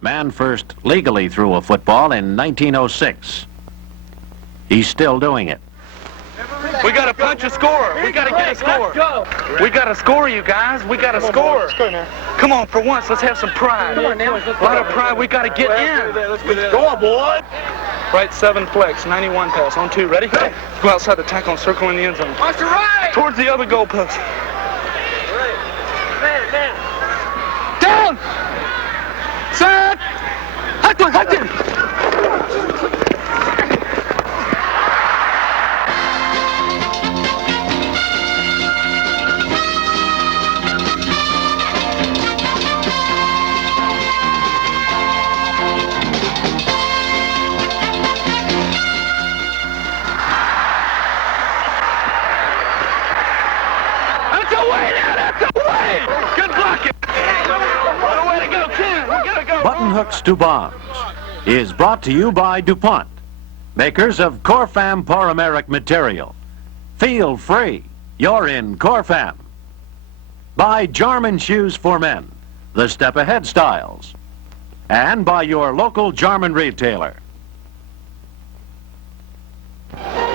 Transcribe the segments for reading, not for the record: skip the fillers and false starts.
Man first legally threw a football in 1906. He's still doing it. We got to punch a score. We got to get a score. We got to score, you guys. We got to score. Come on, for once, let's have some pride. Come on now. A lot of pride. We got to get in. Go on, boy. Right 7 flex, 91 pass. On 2, ready? Go outside the tackle and circle in the end zone. Watch the right. Towards the other goal post. Man. Down. Set. Hudson. Button Hooks to Bombs is brought to you by DuPont, makers of Corfam polymeric material. Feel free, you're in Corfam. By Jarman Shoes for Men, the Step Ahead styles. And by your local Jarman retailer.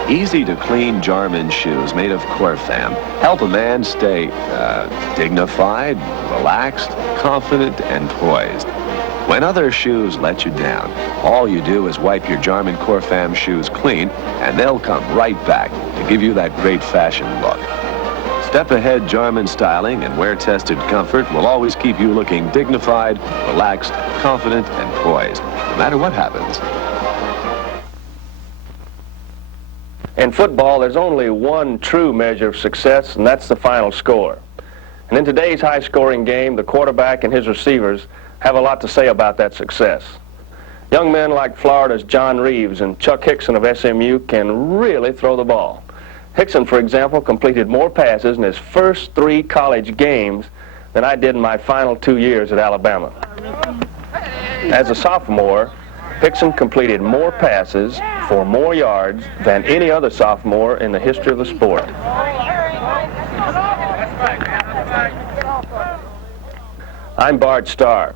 Easy to clean Jarman shoes made of Corfam help a man stay dignified, relaxed, confident, and poised. When other shoes let you down, all you do is wipe your Jarman Corfam shoes clean, and they'll come right back to give you that great fashion look. Step Ahead Jarman styling and wear-tested comfort will always keep you looking dignified, relaxed, confident, and poised, no matter what happens. In football, there's only one true measure of success, and that's the final score. And in today's high-scoring game, the quarterback and his receivers have a lot to say about that success. Young men like Florida's John Reaves and Chuck Hixson of SMU can really throw the ball. Hixson, for example, completed more passes in his first 3 college games than I did in my final 2 years at Alabama. As a sophomore, Hixson completed more passes for more yards than any other sophomore in the history of the sport. I'm Bart Starr.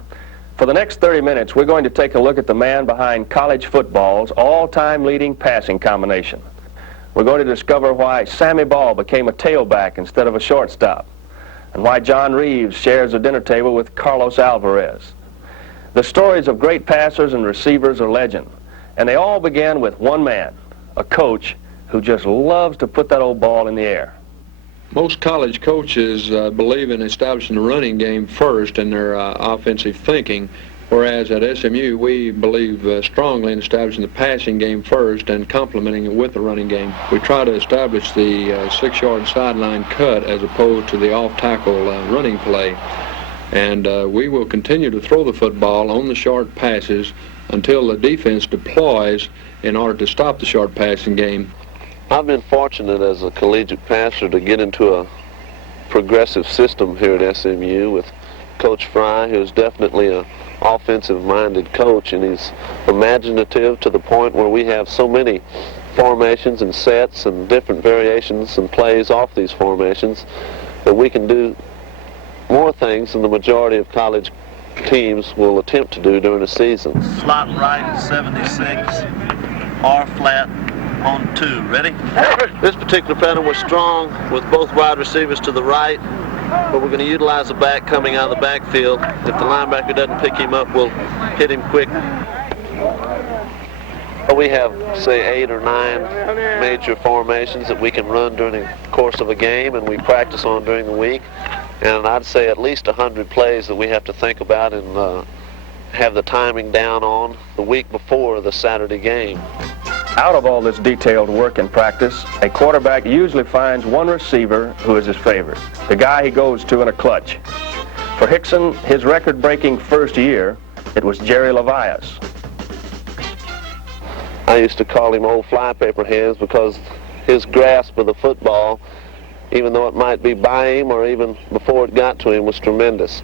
For the next 30 minutes, we're going to take a look at the man behind college football's all-time leading passing combination. We're going to discover why Sammy Ball became a tailback instead of a shortstop, and why John Reaves shares a dinner table with Carlos Alvarez. The stories of great passers and receivers are legend, and they all began with one man, a coach who just loves to put that old ball in the air. Most college coaches believe in establishing the running game first in their offensive thinking, whereas at SMU we believe strongly in establishing the passing game first and complementing it with the running game. We try to establish the 6-yard sideline cut as opposed to the off-tackle running play. And we will continue to throw the football on the short passes until the defense deploys in order to stop the short passing game. I've been fortunate as a collegiate passer to get into a progressive system here at SMU with Coach Fry, who's definitely an offensive-minded coach, and he's imaginative to the point where we have so many formations and sets and different variations and plays off these formations that we can do more things than the majority of college teams will attempt to do during a season. Slot right, 76, R flat, on 2. Ready? This particular pattern was strong with both wide receivers to the right, but we're going to utilize the back coming out of the backfield. If the linebacker doesn't pick him up, we'll hit him quick. We have, say, 8 or 9 major formations that we can run during the course of a game, and we practice on during the week. And I'd say at least 100 plays that we have to think about and have the timing down on the week before the Saturday game. Out of all this detailed work and practice, a quarterback usually finds one receiver who is his favorite, the guy he goes to in a clutch. For Hixson, his record-breaking first year, it was Jerry Levias. I used to call him Old Flypaper Hands because his grasp of the football, even though it might be by him or even before it got to him, was tremendous.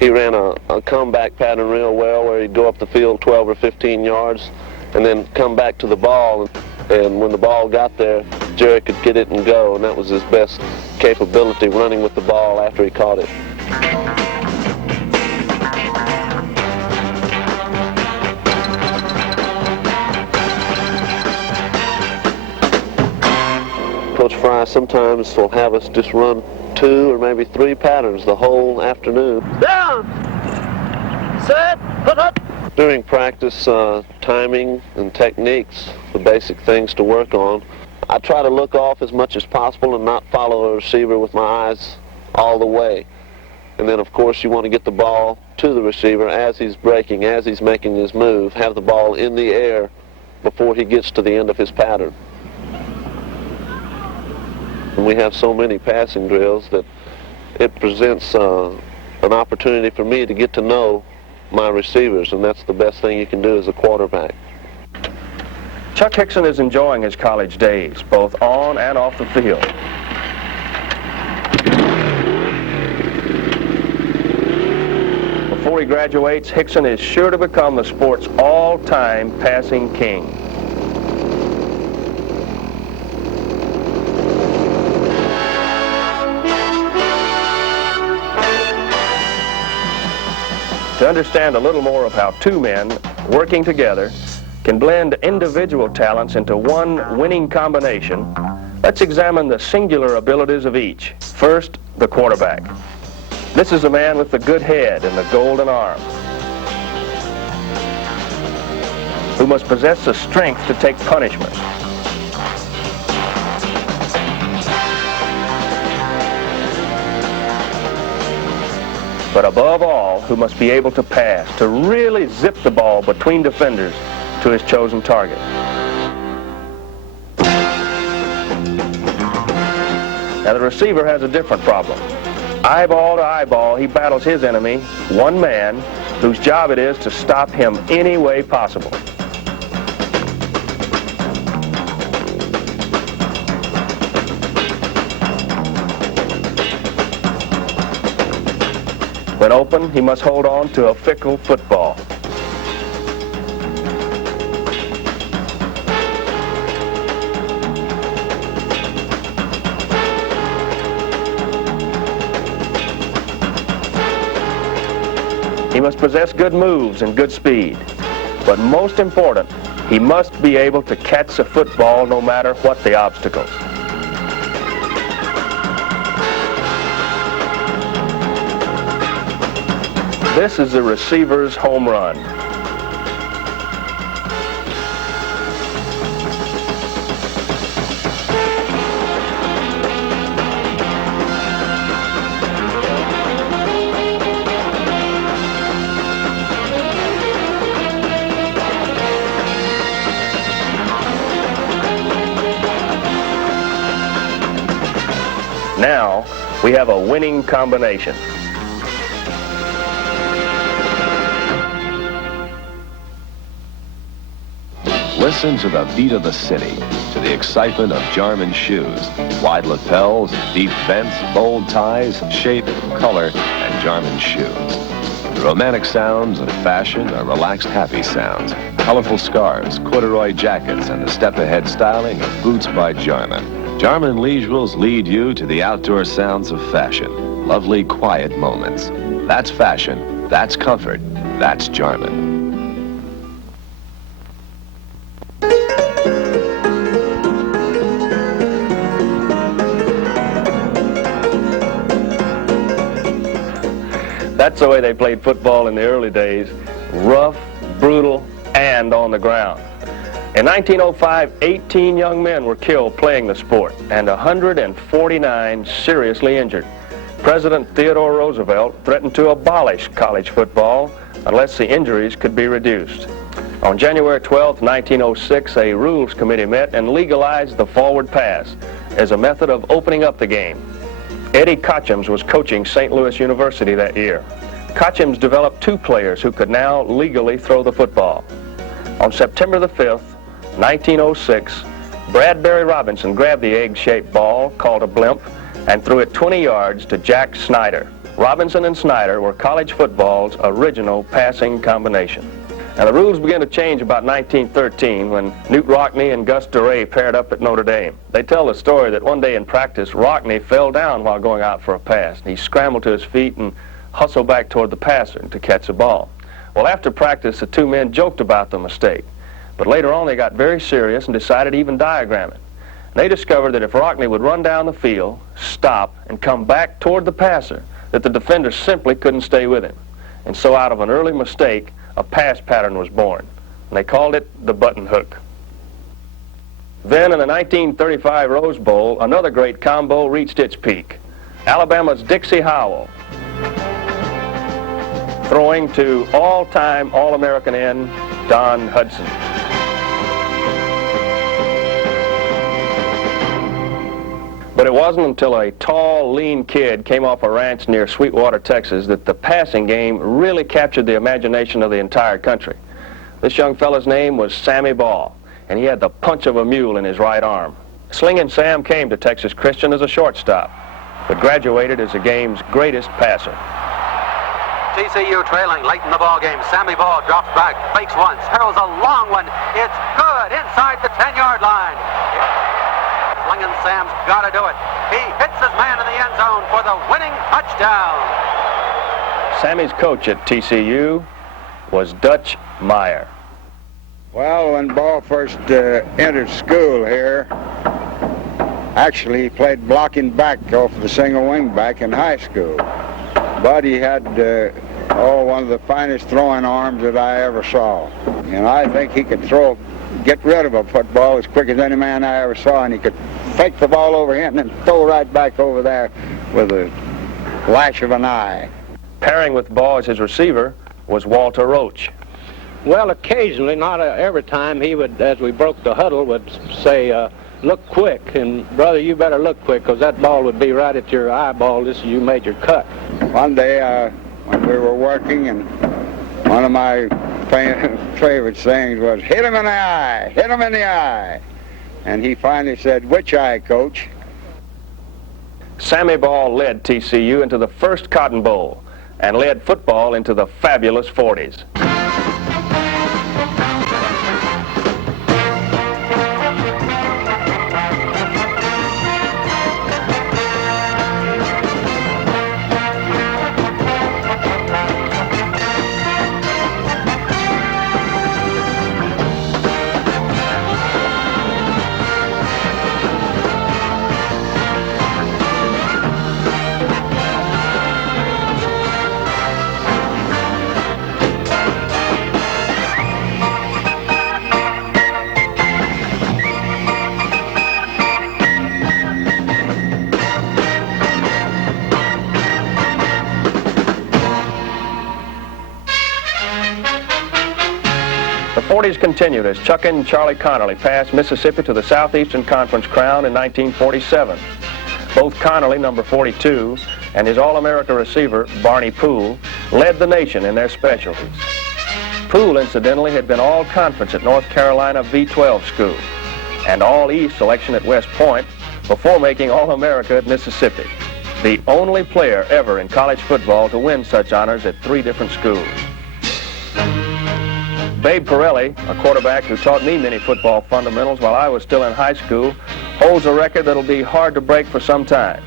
He ran a comeback pattern real well where he'd go up the field 12 or 15 yards and then come back to the ball. And when the ball got there, Jerry could get it and go, and that was his best capability, running with the ball after he caught it. Fry sometimes will have us just run 2 or maybe 3 patterns the whole afternoon. Down! Set! Hut, hut! During practice, timing and techniques, the basic things to work on, I try to look off as much as possible and not follow a receiver with my eyes all the way. And then, of course, you want to get the ball to the receiver as he's breaking, as he's making his move, have the ball in the air before he gets to the end of his pattern. And we have so many passing drills that it presents an opportunity for me to get to know my receivers, and that's the best thing you can do as a quarterback. Chuck Hixson is enjoying his college days, both on and off the field. Before he graduates, Hixson is sure to become the sport's all-time passing king. To understand a little more of how two men working together can blend individual talents into one winning combination, let's examine the singular abilities of each. First, the quarterback. This is a man with the good head and the golden arm, who must possess the strength to take punishment. But above all, who must be able to pass, to really zip the ball between defenders to his chosen target. Now the receiver has a different problem. Eyeball to eyeball, he battles his enemy, one man, whose job it is to stop him any way possible. When open, he must hold on to a fickle football. He must possess good moves and good speed. But most important, he must be able to catch a football no matter what the obstacles. This is the receiver's home run. Now, we have a winning combination. Listen to the beat of the city, to the excitement of Jarman shoes, wide lapels, deep vents, bold ties, shape, color, and Jarman shoes. The romantic sounds of fashion are relaxed, happy sounds. Colorful scarves, corduroy jackets, and the step-ahead styling of boots by Jarman. Jarman Leisurels lead you to the outdoor sounds of fashion. Lovely, quiet moments. That's fashion. That's comfort. That's Jarman. That's the way they played football in the early days. Rough, brutal, and on the ground. In 1905, 18 young men were killed playing the sport, and 149 seriously injured. President Theodore Roosevelt threatened to abolish college football unless the injuries could be reduced. On January 12, 1906, a rules committee met and legalized the forward pass as a method of opening up the game. Eddie Cotchams was coaching St. Louis University that year. Cotchams developed two players who could now legally throw the football. On September the 5th, 1906, Bradbury Robinson grabbed the egg-shaped ball, called a blimp, and threw it 20 yards to Jack Snyder. Robinson and Snyder were college football's original passing combination. Now, the rules began to change about 1913 when Newt Rockne and Gus DeRay paired up at Notre Dame. They tell the story that one day in practice, Rockne fell down while going out for a pass. He scrambled to his feet and hustled back toward the passer to catch the ball. Well, after practice, the two men joked about the mistake. But later on, they got very serious and decided to even diagram it. They discovered that if Rockne would run down the field, stop, and come back toward the passer, that the defender simply couldn't stay with him. And so out of an early mistake, a pass pattern was born. And they called it the button hook. Then in the 1935 Rose Bowl, another great combo reached its peak. Alabama's Dixie Howell, throwing to all-time All-American end Don Hudson. But it wasn't until a tall, lean kid came off a ranch near Sweetwater, Texas, that the passing game really captured the imagination of the entire country. This young fella's name was Sammy Ball, and he had the punch of a mule in his right arm. Slingin' Sam came to Texas Christian as a shortstop, but graduated as the game's greatest passer. TCU trailing late in the ball game. Sammy Ball drops back, fakes once, hurls a long one. It's good inside the 10-yard line. Slingin' Sam's got to do it. He hits his man in the end zone for the winning touchdown. Sammy's coach at TCU was Dutch Meyer. Well, when Ball first entered school here, actually he played blocking back off the single wing back in high school. But he had one of the finest throwing arms that I ever saw. And I think he could get rid of a football as quick as any man I ever saw, and he could fake the ball over here and then throw right back over there with a flash of an eye. Pairing with Ball as his receiver was Walter Roach. Well, occasionally, not every time, he would, as we broke the huddle, would say, look quick, and brother, you better look quick, because that ball would be right at your eyeball just as you made your cut. One day when we were working, and one of my favorite sayings was, hit him in the eye, hit him in the eye. And he finally said, which eye, Coach? Sammy Ball led TCU into the first Cotton Bowl and led football into the fabulous 40s. The 40s continued as Chuckin and Charlie Connerly passed Mississippi to the Southeastern Conference crown in 1947. Both Connerly, number 42, and his All-America receiver, Barney Poole, led the nation in their specialties. Poole, incidentally, had been All-Conference at North Carolina V-12 school and All-East selection at West Point before making All-America at Mississippi, the only player ever in college football to win such honors at 3 different schools. Babe Pirelli, a quarterback who taught me many football fundamentals while I was still in high school, holds a record that'll be hard to break for some time.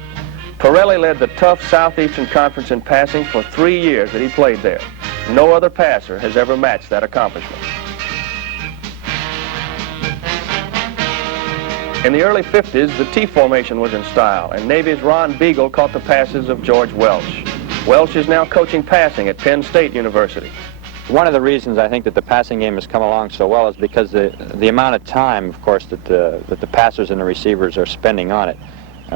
Pirelli led the tough Southeastern Conference in passing for 3 years that he played there. No other passer has ever matched that accomplishment. In the early 50s, the T formation was in style, and Navy's Ron Beagle caught the passes of George Welsh. Welsh is now coaching passing at Penn State University. One of the reasons I think that the passing game has come along so well is because the amount of time, of course, that the passers and the receivers are spending on it.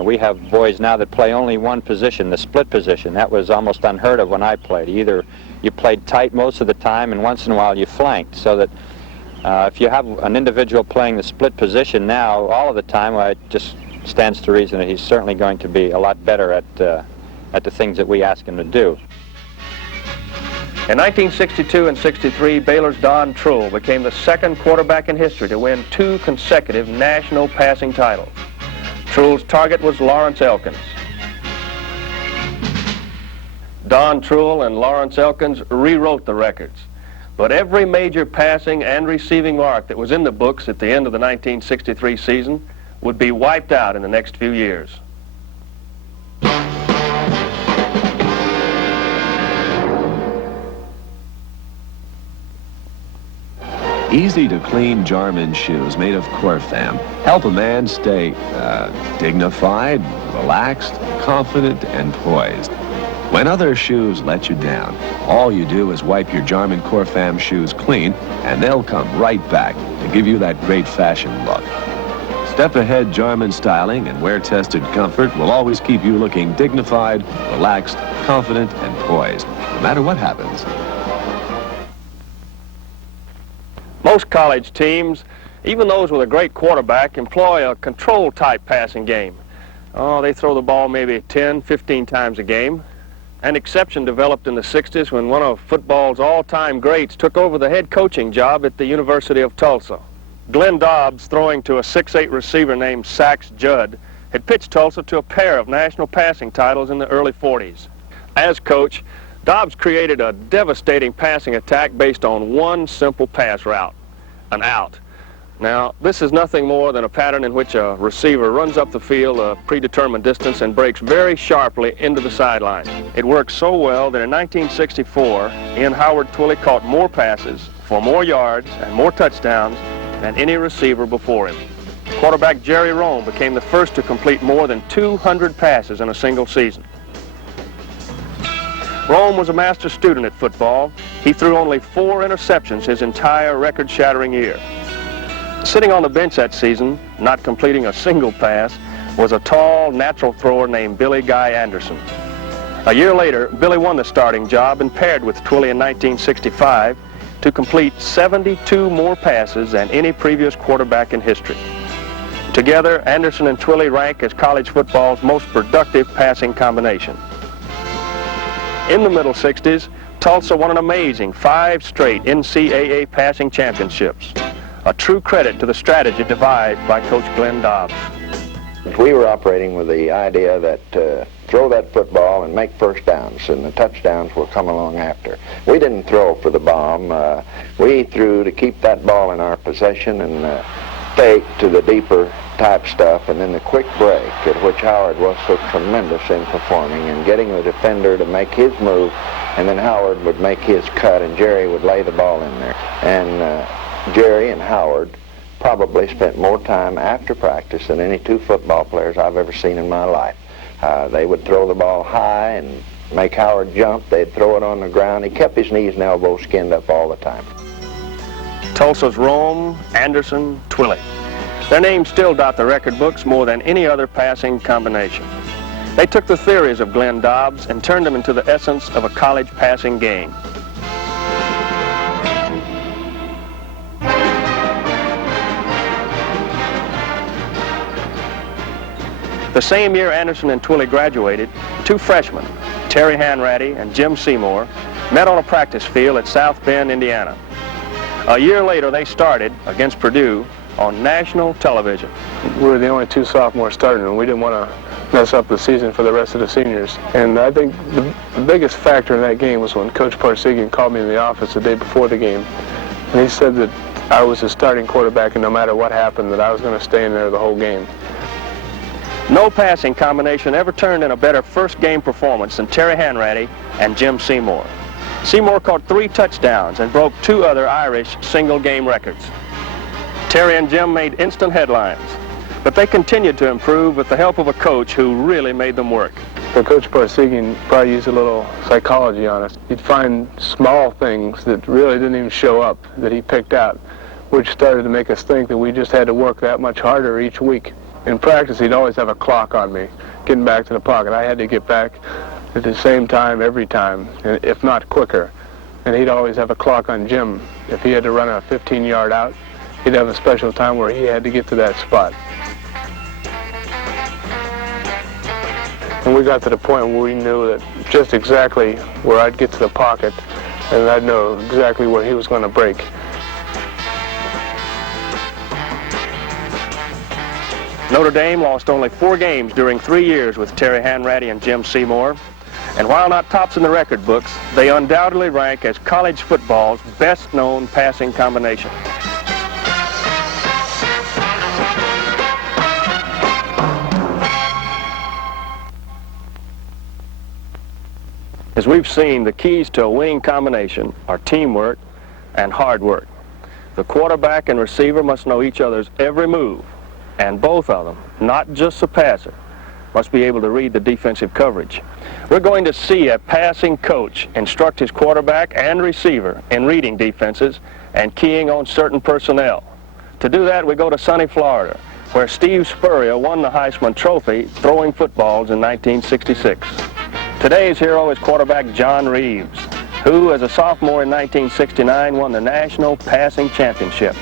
We have boys now that play only one position, the split position. That was almost unheard of when I played. Either you played tight most of the time, and once in a while you flanked. So that if you have an individual playing the split position now all of the time, well, it just stands to reason that he's certainly going to be a lot better at the things that we ask him to do. In 1962 and 63, Baylor's Don Trull became the second quarterback in history to win 2 consecutive national passing titles. Trull's target was Lawrence Elkins. Don Trull and Lawrence Elkins rewrote the records, but every major passing and receiving mark that was in the books at the end of the 1963 season would be wiped out in the next few years. Easy-to-clean Jarman shoes made of Corfam help a man stay dignified, relaxed, confident, and poised. When other shoes let you down, all you do is wipe your Jarman Corfam shoes clean, and they'll come right back to give you that great fashion look. Step-ahead Jarman styling and wear-tested comfort will always keep you looking dignified, relaxed, confident, and poised, no matter what happens. Most college teams, even those with a great quarterback, employ a control-type passing game. Oh, they throw the ball maybe 10, 15 times a game. An exception developed in the 60s when one of football's all-time greats took over the head coaching job at the University of Tulsa. Glenn Dobbs, throwing to a 6'8" receiver named Sax Judd, had pitched Tulsa to a pair of national passing titles in the early 40s. As coach, Dobbs created a devastating passing attack based on one simple pass route, an out. Now, this is nothing more than a pattern in which a receiver runs up the field a predetermined distance and breaks very sharply into the sideline. It worked so well that in 1964, Ian Howard Twilley caught more passes for more yards and more touchdowns than any receiver before him. Quarterback Jerry Rome became the first to complete more than 200 passes in a single season. Rome was a master student at football. He threw only 4 interceptions his entire record-shattering year. Sitting on the bench that season, not completing a single pass, was a tall, natural thrower named Billy Guy Anderson. A year later, Billy won the starting job and paired with Twilley in 1965 to complete 72 more passes than any previous quarterback in history. Together, Anderson and Twilley rank as college football's most productive passing combination. In the middle 60s, Tulsa won an amazing 5 straight NCAA passing championships. A true credit to the strategy devised by Coach Glenn Dobbs. We were operating with the idea that throw that football and make first downs, and the touchdowns will come along after. We didn't throw for the bomb. We threw to keep that ball in our possession and fake to the deeper type stuff, and then the quick break, at which Howard was so tremendous in performing and getting the defender to make his move, and then Howard would make his cut and Jerry would lay the ball in there. And Jerry and Howard probably spent more time after practice than any 2 football players I've ever seen in my life. They would throw the ball high and make Howard jump. They'd throw it on the ground. He kept his knees and elbows skinned up all the time. Tulsa's Rome, Anderson, Twilley. Their names still dot the record books more than any other passing combination. They took the theories of Glenn Dobbs and turned them into the essence of a college passing game. The same year Anderson and Twilley graduated, 2 freshmen, Terry Hanratty and Jim Seymour, met on a practice field at South Bend, Indiana. A year later, they started, against Purdue, on national television. We were the only 2 sophomores starting, and we didn't want to mess up the season for the rest of the seniors. And I think the biggest factor in that game was when Coach Parsegian called me in the office the day before the game, and he said that I was the starting quarterback, and no matter what happened, that I was going to stay in there the whole game. No passing combination ever turned in a better first game performance than Terry Hanratty and Jim Seymour. Seymour caught 3 touchdowns and broke 2 other Irish single-game records. Terry and Jim made instant headlines, but they continued to improve with the help of a coach who really made them work. So Coach Parsegian probably used a little psychology on us. He'd find small things that really didn't even show up that he picked out, which started to make us think that we just had to work that much harder each week. In practice, he'd always have a clock on me, getting back to the pocket. I had to get back at the same time every time, if not quicker. And he'd always have a clock on Jim. If he had to run a 15-yard out, he'd have a special time where he had to get to that spot. And we got to the point where we knew that just exactly where I'd get to the pocket, and I'd know exactly where he was going to break. Notre Dame lost only 4 games during 3 years with Terry Hanratty and Jim Seymour. And while not tops in the record books, they undoubtedly rank as college football's best-known passing combination. As we've seen, the keys to a winning combination are teamwork and hard work. The quarterback and receiver must know each other's every move, and both of them, not just the passer, must be able to read the defensive coverage. We're going to see a passing coach instruct his quarterback and receiver in reading defenses and keying on certain personnel. To do that, we go to sunny Florida, where Steve Spurrier won the Heisman Trophy throwing footballs in 1966. Today's hero is quarterback John Reaves, who, as a sophomore in 1969, won the National Passing Championship.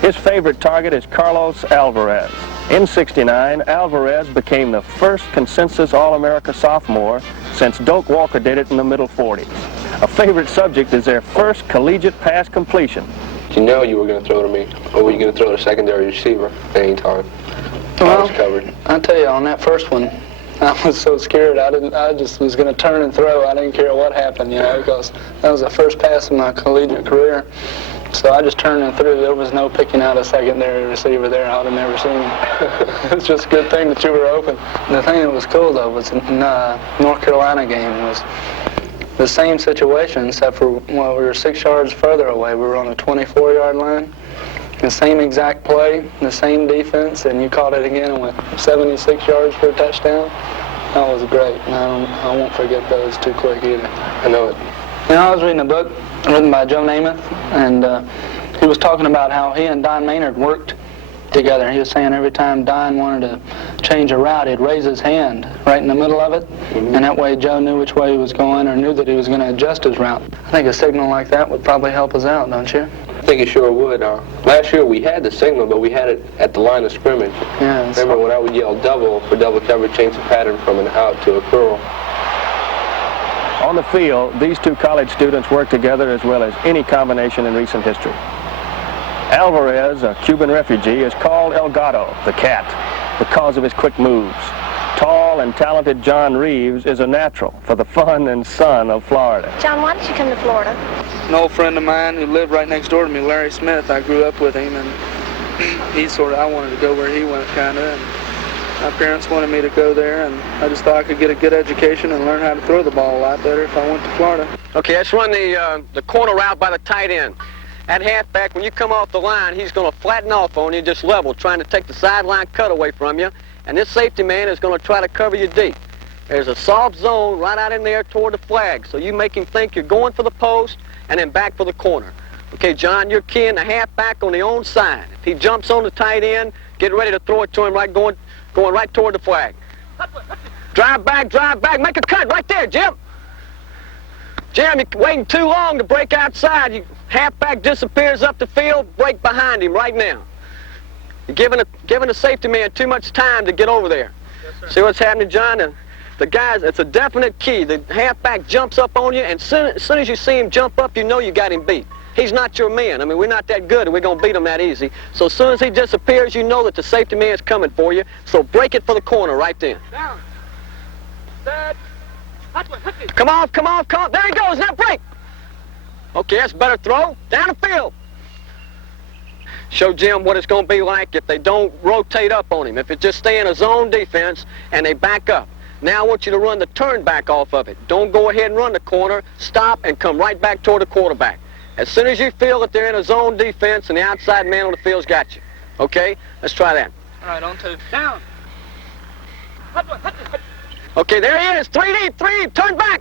His favorite target is Carlos Alvarez. In '69, Alvarez became the first consensus All-America sophomore since Doak Walker did it in the middle 40s. A favorite subject is their first collegiate pass completion. You know you were going to throw to me, or were you going to throw to secondary receiver anytime? I was covered. I tell you, on that first one, I was so scared. I just was going to turn and throw. I didn't care what happened, you know, because that was the first pass of my collegiate career. So I just turned and threw. There was no picking out a secondary receiver there. I would have never seen him. It's just a good thing that you were open. The thing that was cool, though, was in North Carolina game was the same situation, except for when we were 6 yards further away. We were on a 24-yard line. The same exact play, the same defense, and you caught it again and went 76 yards for a touchdown. That was great. And I won't forget those too quick either. I know it. You know, I was reading a book written by Joe Namath, and he was talking about how he and Don Maynard worked together. He was saying every time Don wanted to change a route, he'd raise his hand right in the middle of it, and that way Joe knew which way he was going or knew that he was going to adjust his route. I think a signal like that would probably help us out, don't you? I think it sure would. Last year we had the signal, but we had it at the line of scrimmage. Yeah. Remember when I would yell double for double coverage, change the pattern from an out to a curl. On the field, these two college students work together as well as any combination in recent history. Alvarez, a Cuban refugee, is called El Gato, the cat, because of his quick moves. Tall and talented John Reaves is a natural for the fun and sun of Florida. John, why did you come to Florida? An old friend of mine who lived right next door to me, Larry Smith, I grew up with him, and I wanted to go where he went, kind of, and my parents wanted me to go there, and I just thought I could get a good education and learn how to throw the ball a lot better if I went to Florida. Okay, let's run the corner route by the tight end. At halfback, when you come off the line, he's going to flatten off on you, just level, trying to take the sideline cut away from you, and this safety man is going to try to cover you deep. There's a soft zone right out in there toward the flag, so you make him think you're going for the post and then back for the corner. Okay, John, you're keying the halfback on the own side. If he jumps on the tight end, get ready to throw it to him going right toward the flag. Drive back, make a cut right there, Jim. Jim, you're waiting too long to break outside. Halfback disappears up the field, break behind him right now. You're giving the safety man too much time to get over there. Yes, see what's happening, John? The guys, it's a definite key. The halfback jumps up on you, and as soon as you see him jump up, you know you got him beat. He's not your man. I mean, we're not that good, and we're going to beat him that easy. So as soon as he disappears, you know that the safety man's coming for you. So break it for the corner right then. Down. Set. Come on. There he goes. Now break. Okay, that's a better throw. Down the field. Show Jim what it's going to be like if they don't rotate up on him. If it just stay in a zone defense and they back up. Now I want you to run the turn back off of it. Don't go ahead and run the corner. Stop and come right back toward the quarterback. As soon as you feel that they're in a zone defense and the outside man on the field's got you. Okay? Let's try that. All right, on two. Down. Okay, there he is. 3 deep, turn back.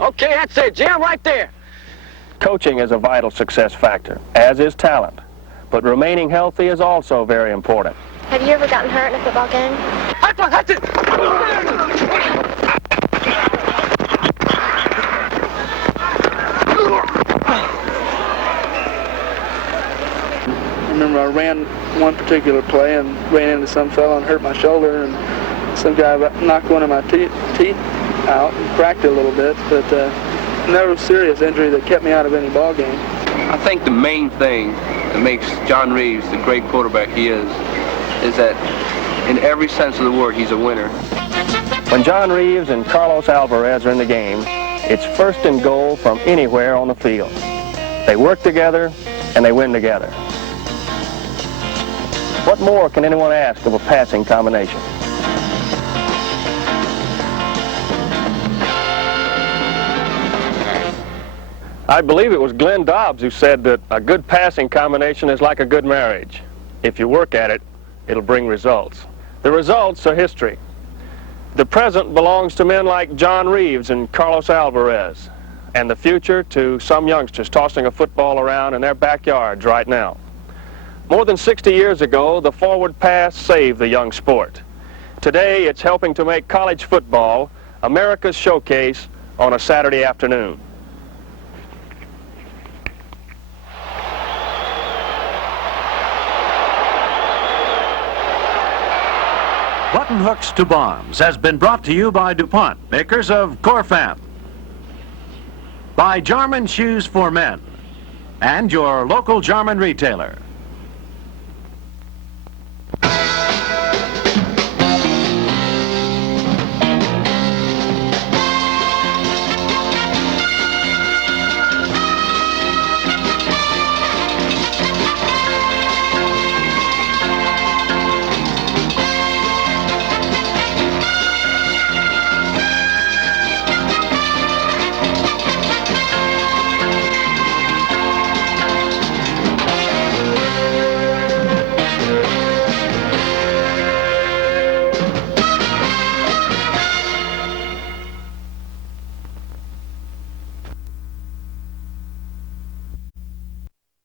Okay, that's it, Jim, right there. Coaching is a vital success factor, as is talent. But remaining healthy is also very important. Have you ever gotten hurt in a football game? I remember I ran one particular play and ran into some fella and hurt my shoulder, and some guy knocked one of my teeth out and cracked it a little bit, but no serious injury that kept me out of any ball game. I think the main thing that makes John Reaves the great quarterback he is that in every sense of the word, he's a winner. When John Reaves and Carlos Alvarez are in the game, it's first and goal from anywhere on the field. They work together and they win together. What more can anyone ask of a passing combination? I believe it was Glenn Dobbs who said that a good passing combination is like a good marriage. If you work at it, it'll bring results. The results are history. The present belongs to men like John Reaves and Carlos Alvarez, and the future to some youngsters tossing a football around in their backyards right now. More than 60 years ago, the forward pass saved the young sport. Today, it's helping to make college football America's showcase on a Saturday afternoon. Button Hooks to Bombs has been brought to you by DuPont, makers of Corfam, by Jarman Shoes for Men, and your local Jarman retailer.